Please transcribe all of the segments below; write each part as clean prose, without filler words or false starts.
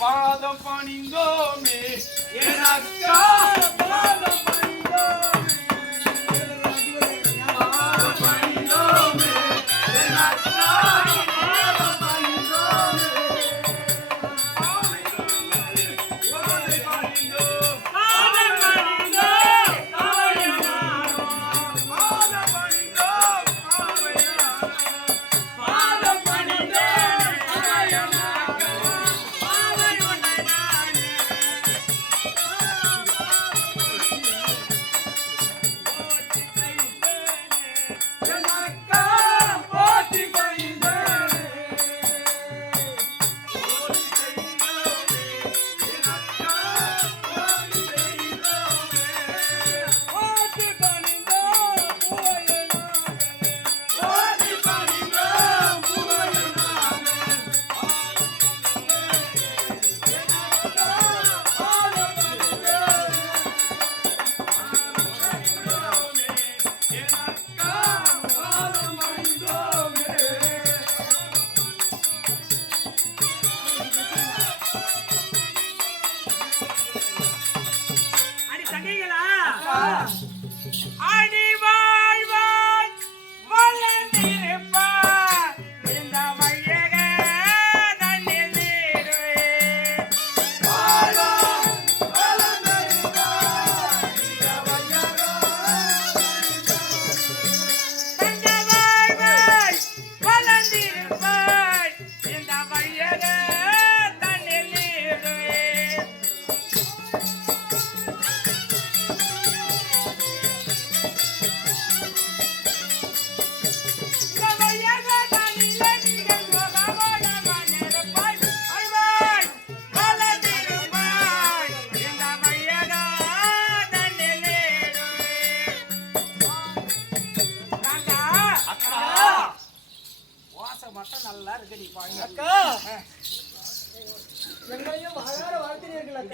பாதம் பணிந்தோமே எனக்கா பாதம் பணிந்தோமே பாதம் பணிந்தோமே எனக்கா பாதம் பணிந்தோமே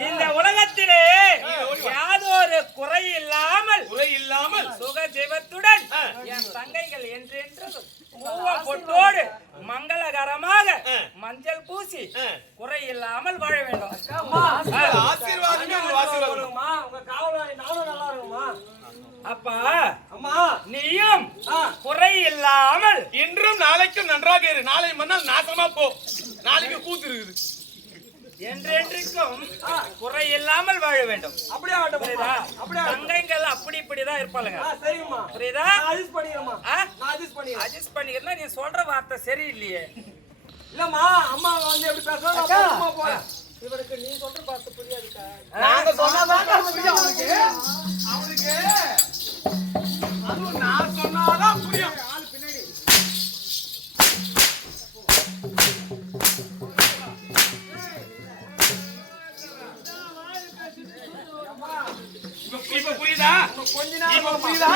இந்த உலகத்திலே யாதொரு குறை இல்லாமல் சுக ஜீவத்துடன் என் தங்கைகள் என்றென்றும் பொட்டோடு மங்களகரமாக மஞ்சள் பூசி குறை இல்லாமல் வாழ வேண்டும். அப்பா நீயும் குறை இல்லாமல் இன்றும் நாளைக்கும் நன்றாக இரு. நாளை மறுநாள் நாசமா போ. நாளைக்கு கூத்து இருக்குது. என்றென்றைக்கும் குறை இல்லாமல் வாழ வேண்டும். அப்படியே புரியுதா? தங்கைகள் அப்படி இப்படிதான் இருப்பாளுங்க. புரியுதா? அட்ஜஸ்ட் பண்ணிக்கிறேன். நீ சொல்ற வார்த்தை சரியில்லையே. இல்லம்மா அம்மா வந்து எப்படி பேசுறாங்க இவருக்கு நீ சொல்ற வார்த்தை புரியாதுக்கா. நாங்க சொன்னாதான் புரியும் அவனுக்கு. அதுவும் நான் சொன்னாதான் புரியும். ஆளு பின்னாடி இப்ப புரியுதா? கொஞ்ச நேரம் புரியுதா?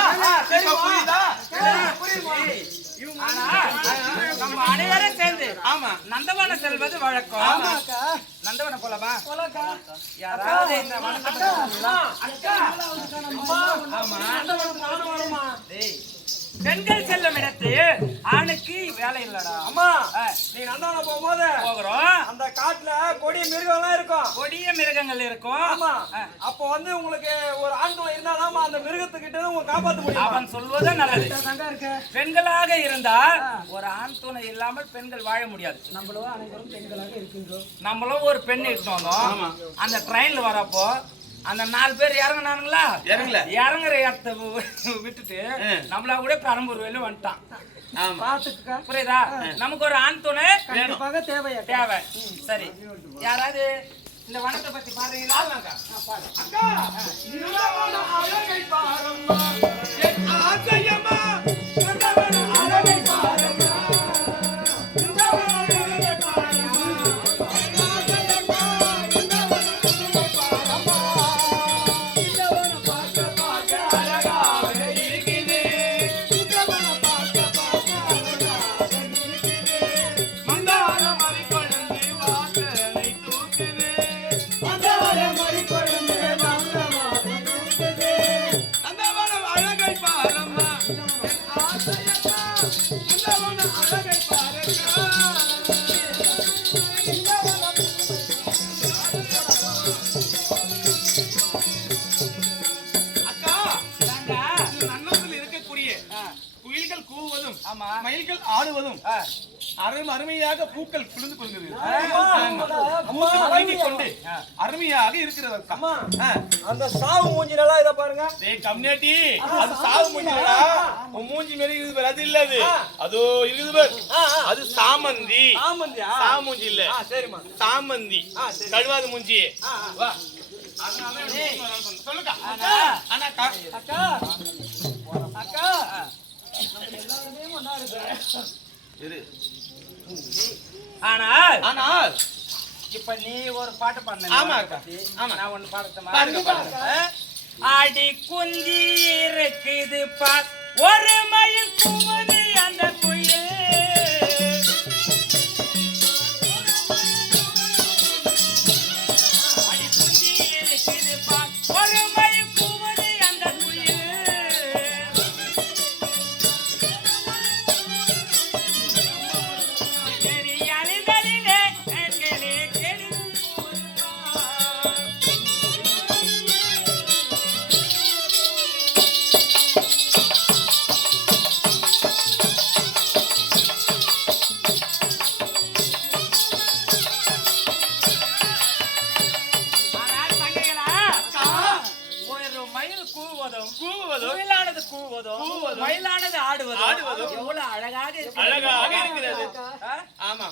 நம்ம அனைவரும் சேர்ந்து நந்தவனம் செல்வது வழக்கம். நந்தவனம் போலமா? யாராவது இந்த பெண்கள் செல்லும் இடத்து ஆணுக்கு வேலை இல்லடா. அம்மா நீ நந்தவனம் போகும்போது போகிறோம். அந்த காட்டுல கொடிய மிருகம்லாம் இருக்கும். கொடிய மிருகங்கள் இருக்கும். ஆமா. அப்போ வந்து உங்களுக்கு ஒரு ஆண் துணை இருந்தாதான் அந்த மிருகத்துக்கிட்ட உங்க காப்பாற்ற முடியும். அவன் சொல்வது நல்லது. பெண்களாக இருந்தால் ஒரு ஆண் துணை இல்லாமல் பெண்கள் வாழ முடியாது. நம்மளும் அனைவரும் பெண்களாக இருக்கின்றோம். நம்மளும் ஒரு பெண் இருந்தோம். அந்த ட்ரெயின்ல வரப்போ அந்த 4 பேர் இறங்கினானுங்களா? இறங்குற இடத்த விட்டுட்டு நம்மளா கூட பெரம்பூர் வெளில வந்துட்டான். புரியுதா? நமக்கு ஒரு ஆண் துணை தேவை. சரி, யாராவது இந்த வனத்தை பத்தி பாருங்களா? அழகை பாரும் என் ஆசையம்மா கண்டவன அழகை பாரம்மா கண்டவன அழகை பாரம்மா என் ஆசையம்மா கண்டவன அழகை பாரம்மா கண்டவன பார்க்க பார்க்க அழகாக இருக்குது கண்டவன பார்க்க பார்க்க அழகாக இருக்குது மந்தார மலை குழந்தை வாசனை தூக்குது மந்தார மலை குழந்தை மந்தமாக தூக்குது கண்டவன அழகை பாரம்மா என் ஆசையம்மா கண்டவன அழகை பாரம்மா அக்கா தாங்க. இது நன்னத்தில் இருக்கக்கூடிய குயில்கள் கூவுவதும் ஆமா. மயில்கள் ஆடுவதும் அருமையாக பூக்கள் குளிர்ந்து கொள்கிறது கொண்டு அருமையாக இருக்கிறது அக்கா. அம்மா ஆ. அந்த சாவு மூஞ்சி நல்லா இத பாருங்க டேய் கம்யூனிட்டி அது சாவு மூஞ்சிடா உன் மூஞ்சி மேல இருக்குது பாரு அது இல்ல அது அதோ இருக்குது பாரு அது சாமந்தி ஆமந்தியா சாமூஞ்சி இல்ல சரிம்மா சாமந்தி சரி. கழுவாத மூஞ்சி வா சொல்லுக்கா அண்ணாக்கா அக்கா அக்கா எல்லாருமே ஒண்ணா இருக்கு இரு ஆனால் ஆனால் இப்ப நீ ஒரு பாட்டு பாடுன ஆமா அக்கா. ஆமா. நான் ஒண்ணு பாடட்டுமா? பாருங்க பாருங்க அடி குஞ்சி இருக்குது பார் ஒரு மயில் குமதி அந்த குயில் அடி குஞ்சி இருக்குது பார் ஒரு மயில் குமதி அந்த குயில் சரி அழிதலிலே எங்களே கெளி ஆனால் தங்கைகளா, ஒரு மயில் கூவுவதும் குயிலானது கூவுவதும் மயிலானது ஆடுவதும் எவ்வளவு அழகாக இருக்கு. அழகாக இருக்கிறது ஆ? ஆமா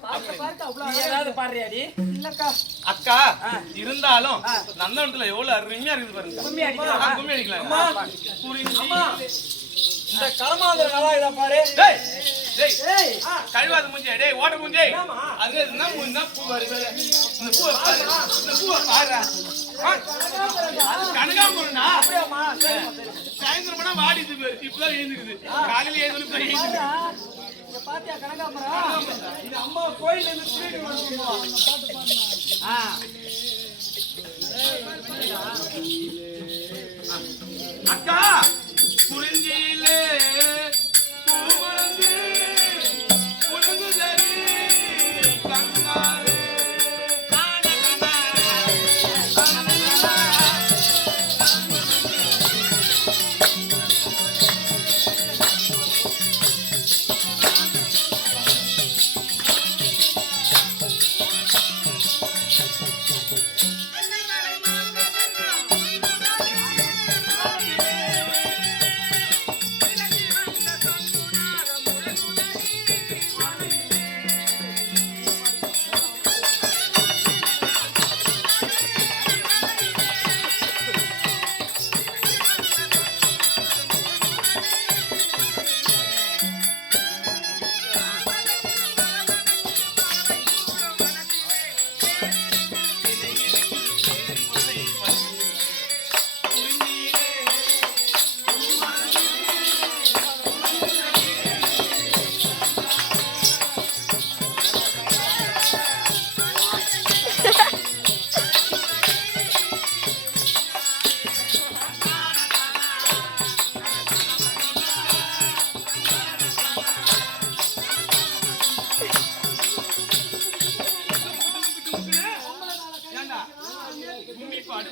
பார்க்க பார்க்க அவ்வளவு நீ ஏதாவது பாடுறியாடி? இல்லக்கா அக்கா இருந்தாலும் நந்தனத்துல எவ்வளவு அருமையா இருக்குது பாருங்க கும்மி அடிக்கலாம். கும்மி அடிக்கலாம் புரிஞ்சு இந்த களமாந்திர நல்லா இத பாரு டேய் டேய் ஏய் கழுவாத மூஞ்சி டேய் ஓட மூஞ்சி ஆமா. அது என்ன மூஞ்சி பூ வருது இந்த பூவை பாரு இந்த பூவை பாரு அது கனகாம்பரம்னா அப்படியாம்மா சரிம்மா சரி சாயந்தரம் பண்ணா வாடிது பேரு இப்பதான் எழுந்துக்குது காலையில எழுந்து இப்பதான் எழுந்துக்குது இங்க பாத்தியா கனகாம்பரம் இது அம்மா கோயில்ல இருந்து திருடி வந்து ஆ. அக்கா குறிஞ்சியிலே பூமரந்து புடுங்குதடி கண்ணாலே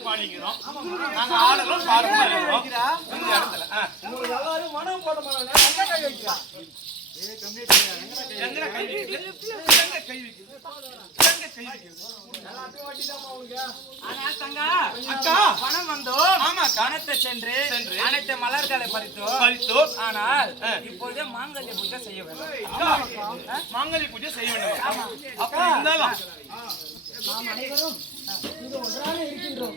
பாடிக்கிறோம் நாங்க ஆடலும் பாட பாடிக்கிறோம் இந்த இடத்துல உங்களுக்கு எல்லாரும் மனம் போட மாட்டாங்க எங்க கை வைக்கிறா எங்க கை வைக்குது எங்க கை வைக்குது எங்க கை வைக்குது எல்லாத்தையும் வட்டிதாம்மா உங்களுக்கு ஆனால் தங்கா, அக்கா பணம் வந்தோம். ஆமா அக்கா. பணத்தை சென்று அனைத்து மலர்களை பறித்தோம். பறித்தோம். ஆனால் இப்போதே மாங்கல்ய பூஜை செய்ய வேண்டும். மாங்கல்ய பூஜை செய்ய வேண்டும் அப்படி இருந்தாலும் நாம் அனைவரும் இது ஒன்றாக இருக்கின்றோம்.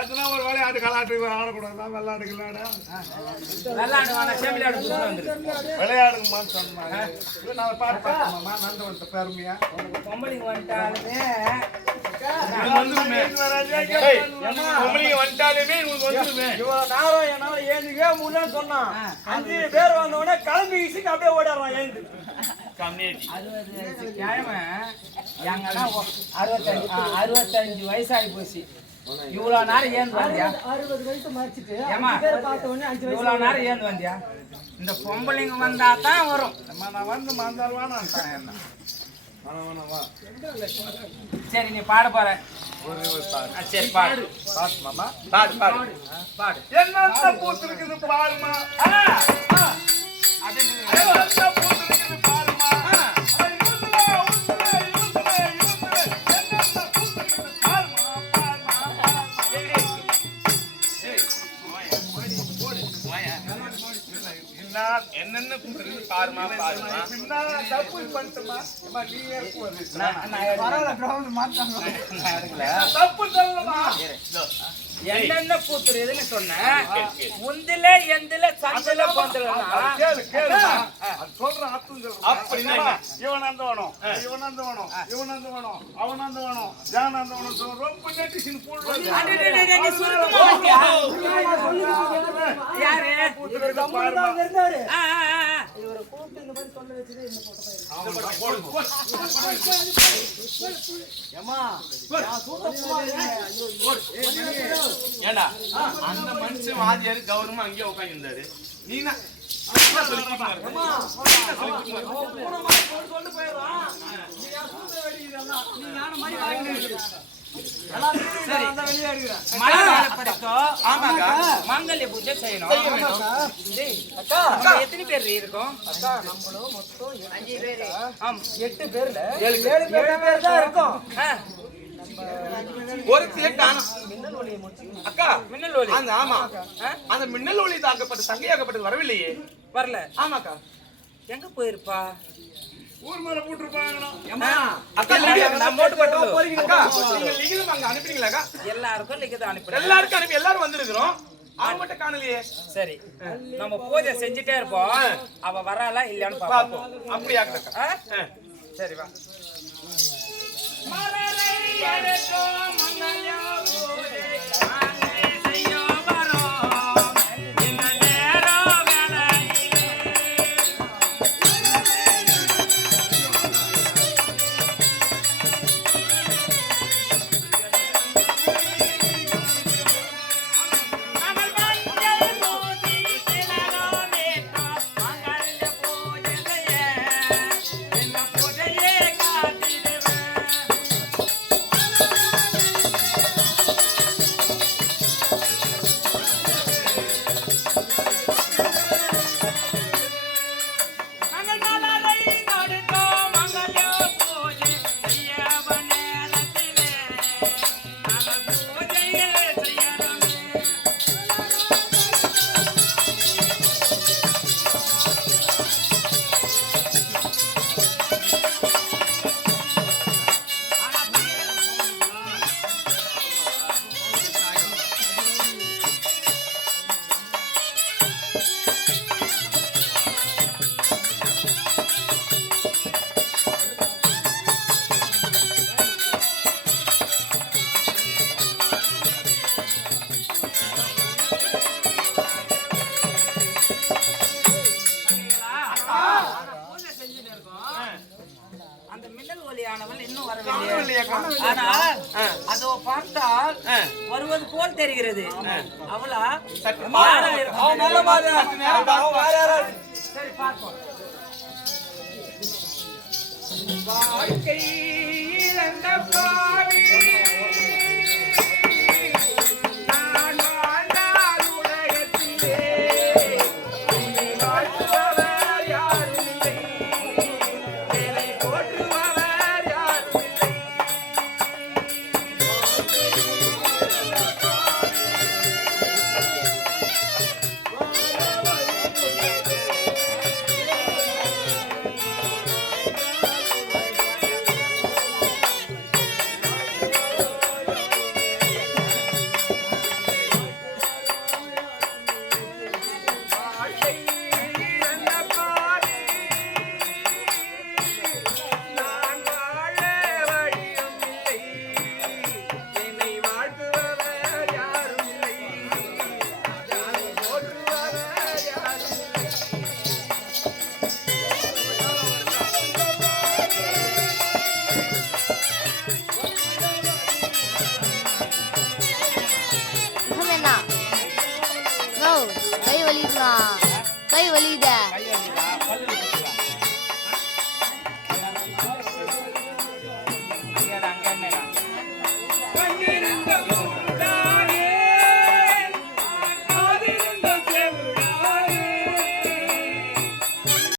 எத்தனை ஒரு விளையாட்டு கலாட்டு ஆடக்கூடாது விளையாடுங்கம்மான்னு சொன்னாங்க. நான் பாட்டு பாடுமா நந்தவனத்தை பெருமையா பொம்பளைங்க வந்துட்டாலுமே இவ்வளவு நேரம் என்னால ஏந்துக்கவே முடியலன்னு சொன்னான். 5 பேர் வந்த உடனே கிளம்பி வீசிக்கு அப்படியே ஓடிடுறான் ஏந்து. 65 வயசாகி போச்சு. இவ்வளவு நேரம் ஏன் வந்தியா? 60 வயசு மறைச்சிட்டு ஏமா பார்த்த உடனே 5 வயசு இவ்வளவு நேரம் ஏன் வந்தியா? இந்த பொம்பளைங்க வந்தா தான் வரும். நான் வந்து மாந்தாள்வான்னு என்ன சரி நீ பாட போற. சரி பாடு. பாட்டு மாமா பாடு பாடு பாடு. என்ன பூத்து இருக்குது பாருமா. அது பூத்து இருக்குது பாருமா. என்னென்ன கூப்பிட்டு பாருமா பாருமா. தப்பு பண்ணிட்டுமா தப்பு சொல்லமா. என்னென்ன பூத்துறதுன்னு சொன்ன முந்தில எந்தில சந்தில போந்தலன்னா கேளு கேளு சொல்ற அர்த்தம் சொல்ற. அப்படின்னா இவன் அந்த வேணும் இவன் அந்த வேணும் இவன் அந்த வேணும் அவன் அந்த வேணும் ஜான் அந்த வேணும் ரொம்ப நெட்டிஷன் போடுறது. நீ சுருக்கமா வந்தியா? யாரு இருந்தாரு. ஆ ஆ ஆ இவரை கூப்பிட்டு இந்த மாதிரி சொல்ல வச்சது என்ன ஏண்டா அந்த மனுஷன் வாதியாரு கௌரவமா அங்கேயே உட்காந்துருந்தாரு. நீனா சொல்லிட்டு போயிடலாம். நீ ஞான மாதிரி சரி மலையாள படிக்கும். ஆமாங்க மாங்கல்ய பூஜை செய்யணும். எத்தனை பேர் இருக்கும்? அக்கா நம்மளும் மொத்தம் 5 பேர். ஆமா 8 பேர்ல 7 பேர் தான் இருக்கும். ஒரு காணும் மின்னல் ஒளியை முடிச்சு அக்கா மின்னல் ஒளி. அந்த ஆமா அந்த மின்னல் ஒளி தாக்கப்பட்ட தங்கையாக்கப்பட்டது வரவில்லையே. வரல. ஆமாக்கா எங்க போயிருப்பா? ஊர் மேல போட்டுருப்பாங்க. அக்கா நான் மோட்டு பட்டு அக்கா நீங்க லிகிதம் அங்க அனுப்பினீங்களாக்கா? எல்லாருக்கும் லிகிதம் அனுப்பி எல்லாருக்கும் அனுப்பி எல்லாரும் வந்திருக்கிறோம். அவ மட்டும் காணலையே. சரி நம்ம பூஜை செஞ்சுட்டே இருப்போம். அவ வராளா இல்லையான்னு பாப்போம். அப்படியா அக்கா? சரி வா. மலரை எடுத்தோ மங்கல்ய பூஜை மாங்கை செய்யோ வரோ இந்த நேரம் வேளையிலே அமல் மஞ்சள் பூசி சிலரோ நேத்தோ மங்கல்ய பூஜை செய்ய இந்த பூஜையே காத்திடுவேன். அந்த மின்னல் ஒளியானவள் இன்னும் வரவில்லை. ஆனால் அதோ பார்த்தால் வருவது போல் தெரிகிறது. அவளா யாரா இருக்கும்? சரி பார்ப்போம். வாழ்க்கை இழந்த பாவி நான் வாழ்ந்தால் உலகத்திலே என்னை வாழ்த்துபவர் யாரும் இல்லை, என்னை போற்றுபவர் யாரும் இல்லை. கை வலிக்குதா கை